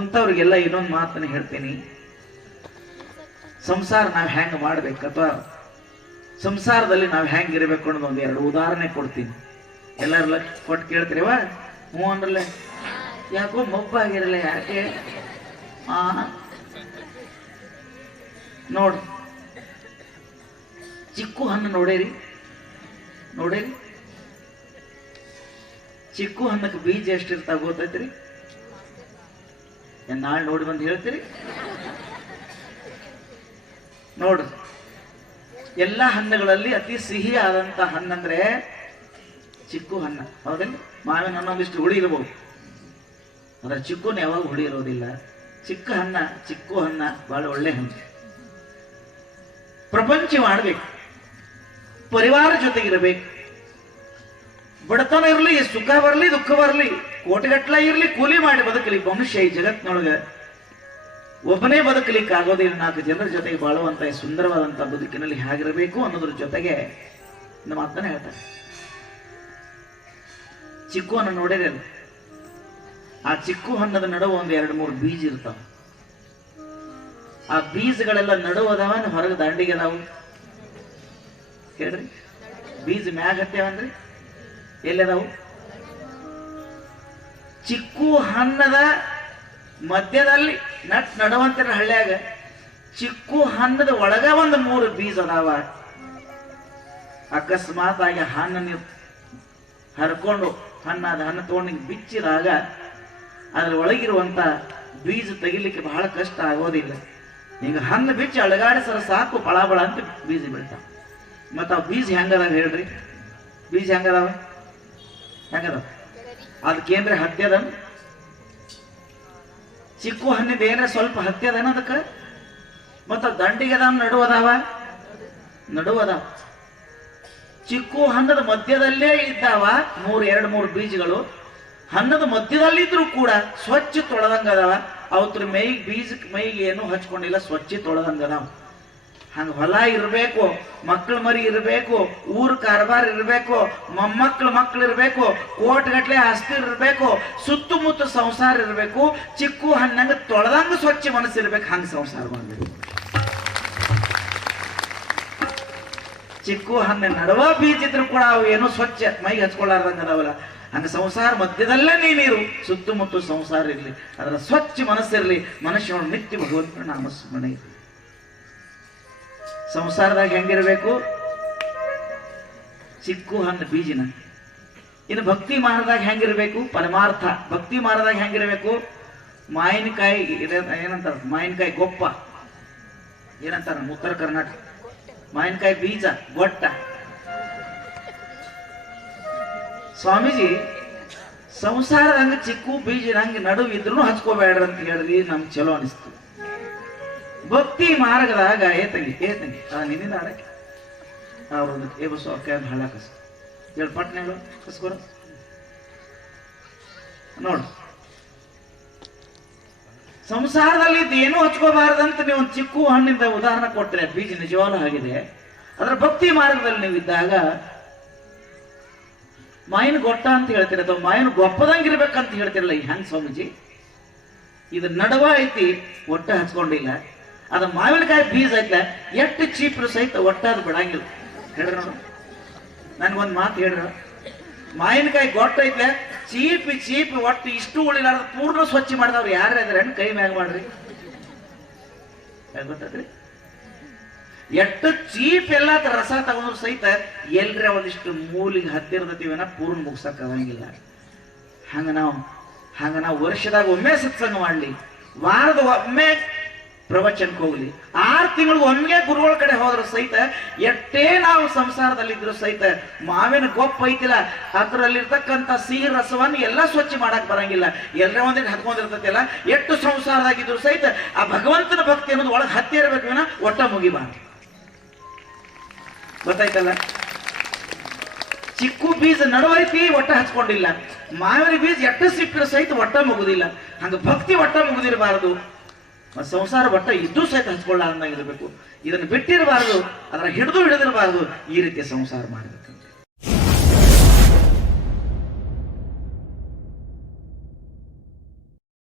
ಕುಂತವ್ರಿಗೆಲ್ಲ ಇನ್ನೊಂದು ಮಾತನ್ನು ಹೇಳ್ತೀನಿ. ಸಂಸಾರ ನಾವು ಹೆಂಗ್ ಮಾಡ್ಬೇಕು ಅಥವಾ ಸಂಸಾರದಲ್ಲಿ ನಾವು ಹೆಂಗ್ ಇರಬೇಕು ಅನ್ನೋದು ಒಂದು ಎರಡು ಉದಾಹರಣೆ ಕೊಡ್ತೀನಿ. ಎಲ್ಲರೂ ಲಕ್ಷ ಕೊಟ್ಟು ಕೇಳ್ತೀರಿವ ಹ್ಞೂ ಅಂದ್ರಲ್ಲ? ಯಾಕೋ ಮಬ್ಬಾಗಿರಲ್ಲ ಯಾಕೆ? ಆ ನೋಡ್ರಿ ಚಿಕ್ಕು ಹಣ್ಣು ನೋಡೇರಿ. ನೋಡೇರಿ. ಚಿಕ್ಕು ಹಣ್ಣಕ್ಕೆ ಬೀಜ ಎಷ್ಟಿರ್ತಾವ ಗೊತ್ತೈತ್ರಿ ನಾಳೆ ನೋಡಿ ಬಂದು ಹೇಳ್ತೀರಿ? ನೋಡ್ರಿ. ಎಲ್ಲ ಹಣ್ಣುಗಳಲ್ಲಿ ಅತಿ ಸಿಹಿ ಆದಂತ ಹಣ್ಣಂದ್ರೆ ಚಿಕ್ಕು ಹಣ್ಣು. ಹೌದಲ್ಲ ಮಾವಿನ ಹಣ್ಣು ಒಂದಿಷ್ಟು ಹುಳಿ ಇರಬಹುದು ಅದರ ಚಿಕ್ಕುನ ಯಾವಾಗ ಹುಳಿ ಇರೋದಿಲ್ಲ. ಚಿಕ್ಕ ಹಣ್ಣ, ಚಿಕ್ಕು ಹಣ್ಣ ಬಹಳ ಒಳ್ಳೆ ಹಣ್ಣು. ಪ್ರಪಂಚ ಮಾಡ್ಬೇಕು. ಪರಿವಾರ ಜೊತೆಗಿರಬೇಕು. ಬಡತನ ಇರಲಿ, ಸುಖ ಬರಲಿ, ದುಃಖ ಬರಲಿ. ಕೋಟಿಗಟ್ಲ ಇರಲಿ, ಕೂಲಿ ಮಾಡಿ ಬದುಕಲಿ. ಮನುಷ್ಯ ಈ ಜಗತ್ತಿನೊಳಗೆ ಒಬ್ಬನೇ ಬದುಕಲಿಕ್ಕೆ ಆಗೋದಿಲ್ಲ ನಾಲ್ಕು ಜನರ ಜೊತೆಗೆ ಬಾಳುವಂತ ಈ ಸುಂದರವಾದಂತ ಬದುಕಿನಲ್ಲಿ ಹೇಗಿರಬೇಕು ಅನ್ನೋದ್ರ ಜೊತೆಗೆ ನಮ್ಮ ಮಾತನ್ನ ಹೇಳ್ತಾರೆ. ಚಿಕ್ಕು ಹಣ್ಣು ಆ ಚಿಕ್ಕು ಹಣ್ಣದ ನಡುವ ಒಂದು ಎರಡು ಮೂರು ಬೀಜ ಇರ್ತಾವ. ಆ ಬೀಜಗಳೆಲ್ಲ ನಡುವದವ ಹೊರಗೆ ದಂಡಿಗೆ ಅದಾವು. ಹೇಳ್ರಿ. ಬೀಜ ಮ್ಯಾಗ ಹತ್ತೇವನ್ರಿ? ಎಲ್ಲಿದಾವು ಚಿಕ್ಕು ಹಣ್ಣದ ಮಧ್ಯದಲ್ಲಿ ನಟ್ ನಡುವಂತಿರ ಹಳ್ಳಿಯಾಗ ಚಿಕ್ಕು ಹಣ್ಣದ ಒಳಗ ಒಂದು ಮೂರು ಬೀಜ ಅದಾವ. ಅಕಸ್ಮಾತ್ ಆಗಿ ಹಣ್ಣು ನೀವು ಹರ್ಕೊಂಡು ಹಣ್ಣಾದ ಹಣ್ಣು ತಗೊಂಡು ಬಿಚ್ಚಿದಾಗ ಅದ್ರ ಒಳಗಿರುವಂತ ಬೀಜ ತೆಗಿಲಿಕ್ಕೆ ಬಹಳ ಕಷ್ಟ ಆಗೋದಿಲ್ಲ. ಈಗ ಹಣ್ಣು ಬಿಚ್ಚಿ ಅಳಗಾಡಿಸರ ಸಾಕು ಪಳಾಬಳ ಅಂತ ಬೀಜ ಬೀಳ್ತಾವ. ಮತ್ತು ಆ ಬೀಜ ಹೆಂಗದಾವ ಹೇಳ್ರಿ? ಬೀಜ ಹೆಂಗದಾವ? ಹೆಂಗದಾವ? ಅದಕ್ಕೇನ್ರಿ ಹತ್ಯದ? ಚಿಕ್ಕು ಹಣ್ಣಿದ ಸ್ವಲ್ಪ ಹತ್ಯದನ ಅದಕ್ಕೆ? ಮತ್ತ ದಂಡಿಗೆ ಅದಾವ ನಡುವದಾವ? ನಡುವದಾವ ಚಿಕ್ಕು ಹಣ್ಣದ ಮಧ್ಯದಲ್ಲೇ ಇದ್ದಾವ ಮೂರು, ಎರಡು, ಮೂರು ಬೀಜಗಳು. ಹಣ್ಣದ ಮಧ್ಯದಲ್ಲಿದ್ರು ಕೂಡ ಸ್ವಚ್ಛ ತೊಳೆದಂಗ ಅದಾವ ಅವತ್ರ ಮೈಗೆ ಬೀಜಕ್ಕೆ ಮೈಗೆ ಏನು ಹಚ್ಕೊಂಡಿಲ್ಲ, ಸ್ವಚ್ಛ ತೊಳೆದಂಗ ಹಂಗ ಹೊಲ ಇರಬೇಕು ಮಕ್ಕಳ ಮರಿ ಇರಬೇಕು, ಊರ್ ಕಾರ್ಬಾರ್ ಇರಬೇಕು, ಮೊಮ್ಮಕ್ಳ ಮಕ್ಳು ಇರಬೇಕು, ಕೋಟ್ಗಟ್ಲೆ ಆಸ್ತಿ ಇರಬೇಕು, ಸುತ್ತಮುತ್ತ ಸಂಸಾರ ಇರಬೇಕು, ಚಿಕ್ಕು ಹಣ್ಣಂಗ ತೊಳೆದಂಗ ಸ್ವಚ್ಛ ಮನಸ್ಸು ಇರ್ಬೇಕು, ಹಂಗ ಸಂಸಾರ ಮಾಡಬೇಕು. ಚಿಕ್ಕು ಹಣ್ಣು ನಡುವ ಬೀಜ ಇದ್ರು ಕೂಡ ಅವು ಏನೋ ಸ್ವಚ್ಛ ಮೈಗೆ ಹಚ್ಕೊಳ್ಳಾರ್ದಂಗ ಅದಾವಲ್ಲ ಹಂಗ ಸಂಸಾರ ಮಧ್ಯದಲ್ಲೇ ನೀನಿರು, ಸುತ್ತಮುತ್ತ ಸಂಸಾರ ಇರಲಿ, ಅದರ ಸ್ವಚ್ಛ ಮನಸ್ಸಿರಲಿ ಮನುಷ್ಯನ ನಿತ್ಯ ಭಗವಂತನ ನಾಮಸ್ಮರಣೆ ಸಂಸಾರದಾಗ ಹೆಂಗಿರಬೇಕು? ಚಿಕ್ಕು ಹಣ್ಣು ಬೀಜಿನ. ಇನ್ನು ಭಕ್ತಿ ಮಾರ್ಗದಾಗ ಹೆಂಗಿರಬೇಕು? ಪರಮಾರ್ಥ. ಭಕ್ತಿ ಮಾರ್ಗದಾಗ ಹೆಂಗಿರಬೇಕು? ಮಾವಿನಕಾಯಿ ಏನಂತಾರೆ? ಮಾವಿನಕಾಯಿ ಗೊಪ್ಪ. ಏನಂತಾರ? ಉತ್ತರ ಕರ್ನಾಟಕ. ಮಾವಿನಕಾಯಿ ಬೀಜ, ಗೊಟ್ಟ. ಸ್ವಾಮೀಜಿ, ಸಂಸಾರದಂಗೆ ಚಿಕ್ಕು ಬೀಜ ನಂಗೆ ನಡುವಿದ್ರು ಹಚ್ಕೋಬೇಡ್ರಿ ಅಂತ ಹೇಳ್ರಿ ನಮ್ಗೆ ಚಲೋ ಅನಿಸ್ತು. ಭಕ್ತಿ ಮಾರ್ಗದಾಗ, ಏ ತಂಗಿ ಆ ನಿನ್ನಿಂದ ಆಡಕ್ಕೆ ಅವ್ರದ್ದು ಏ ಬಸ್ಸು ಅಕ್ಕ ಬಹಳ ಕಸ. ಹೇಳು ಪಟ್ನೆ ಕಸ್ಕೊರ ನೋಡು. ಸಂಸಾರದಲ್ಲಿ ಇದು ಏನೂ ಹಚ್ಕೋಬಾರ್ದಂತ ನೀವು ಒಂದು ಚಿಕ್ಕು ಹಣ್ಣಿಂದ ಉದಾಹರಣೆ ಕೊಟ್ಟರೆ ಬೀಜ ನಿಜವಾಗ್ಲೂ ಆಗಿದೆ. ಅದರ ಭಕ್ತಿ ಮಾರ್ಗದಲ್ಲಿ ನೀವು ಇದ್ದಾಗ ಗೊಟ್ಟ ಅಂತ ಹೇಳ್ತೀರ, ಅಥವಾ ಮಾಯಿನ ಗೊಪ್ಪದಂಗಿರ್ಬೇಕಂತ ಹೇಳ್ತಿರಲ್ಲ ಈ ಹೆಂಗ್ ಸ್ವಾಮೀಜಿ. ಇದು ನಡುವ ಐತಿ, ಒಟ್ಟ ಹಚ್ಕೊಂಡಿಲ್ಲ. ಅದ ಮಾವಿನಕಾಯಿ ಬೀಜ ಐತ್ಲ, ಎಷ್ಟು ಚೀಪ್ರು ಸಹಿತ ಒಟ್ಟ ಅದು ಬಿಡಂಗಿಲ್ಲ. ಹೇಳ್ರಿ ನೋಡು. ನನ್ಗೊಂದು ಮಾತು ಹೇಳ್ರ. ಮಾವಿನಕಾಯಿ ಗೊಟ್ಟ ಐತ್ಲ ಚೀಪ್ ಚೀಪ್ ಒಟ್ಟು ಇಷ್ಟು ಉಳಿಲಾರ್ದ ಪೂರ್ಣ ಸ್ವಚ್ಛ ಮಾಡಿದವ್ರು ಯಾರು ಹೆಣ್ಣು ಕೈ ಮ್ಯಾಗ ಮಾಡ್ರಿ? ಗೊತ್ತದ್ರಿ ಎಷ್ಟು ಚೀಪ್ ಎಲ್ಲ ರಸ ತಗೊಂಡ್ರು ಸಹಿತ ಎಲ್ರ ಒಂದಿಷ್ಟು ಮೂಲಿಗೆ ಹತ್ತಿರದತೀವನ ಪೂರ್ಣ ಮುಗ್ಸಕ್ ಆಗಂಗಿಲ್ಲ. ಹಂಗ ನಾವು ಹಂಗ ನಾವು ವರ್ಷದಾಗ ಒಮ್ಮೆ ಸತ್ಸಂಗ ಮಾಡ್ಲಿ, ವಾರದ ಒಮ್ಮೆ ಪ್ರವಚನಕ್ಕೆ ಹೋಗ್ಲಿ ಆರು ತಿಂಗಳು ಒಮ್ಮೆ ಗುರುಗಳ ಕಡೆ ಹೋದ್ರು ಸಹಿತ, ಎಷ್ಟೇ ನಾವು ಸಂಸಾರದಲ್ಲಿದ್ರು ಸಹಿತ, ಮಾವಿನ ಗೊಪ್ಪ ಐತಿಲ್ಲ, ಅದರಲ್ಲಿರ್ತಕ್ಕಂಥ ಸಿಹಿ ರಸವನ್ನು ಎಲ್ಲ ಸ್ವಚ್ಛ ಮಾಡಕ್ ಬರಂಗಿಲ್ಲ. ಎಲ್ಲರ ಒಂದಿಗೆ ಹತ್ಕೊಂಡಿರ್ತೈತಿಲ್ಲ, ಎಷ್ಟು ಸಂಸಾರದಾಗಿದ್ರು ಸಹಿತ, ಆ ಭಗವಂತನ ಭಕ್ತಿ ಅನ್ನೋದು ಒಳಗೆ ಹತ್ತಿ ಇರಬೇಕು ಒಟ್ಟ ಮುಗಿಬಾರ್ದು ಗೊತ್ತಾಯ್ತಲ್ಲ? ಚಿಕ್ಕು ಬೀಜ ನಡುವೈತಿ ಒಟ್ಟ ಹಚ್ಕೊಂಡಿಲ್ಲ. ಮಾವಿನ ಬೀಜ ಎಟ್ಟು ಸಿಕ್ಕಿರೋ ಸಹಿತ ಒಟ್ಟ ಮುಗುದಿಲ್ಲ. ಹಂಗ ಭಕ್ತಿ ಒಟ್ಟ ಮುಗುದಿರಬಾರದು. ಸಂಸಾರ ಬಟ್ಟ ಇದ್ದು ಸಹಿತ ಹಚ್ಕೊಳ್ಳ ಇರಬೇಕು ಇದನ್ನು ಬಿಟ್ಟಿರಬಾರದು ಅದರ ಹಿಡಿದು ಹಿಡಿದಿರಬಾರದು, ಈ ರೀತಿ ಸಂಸಾರ ಮಾಡಬೇಕು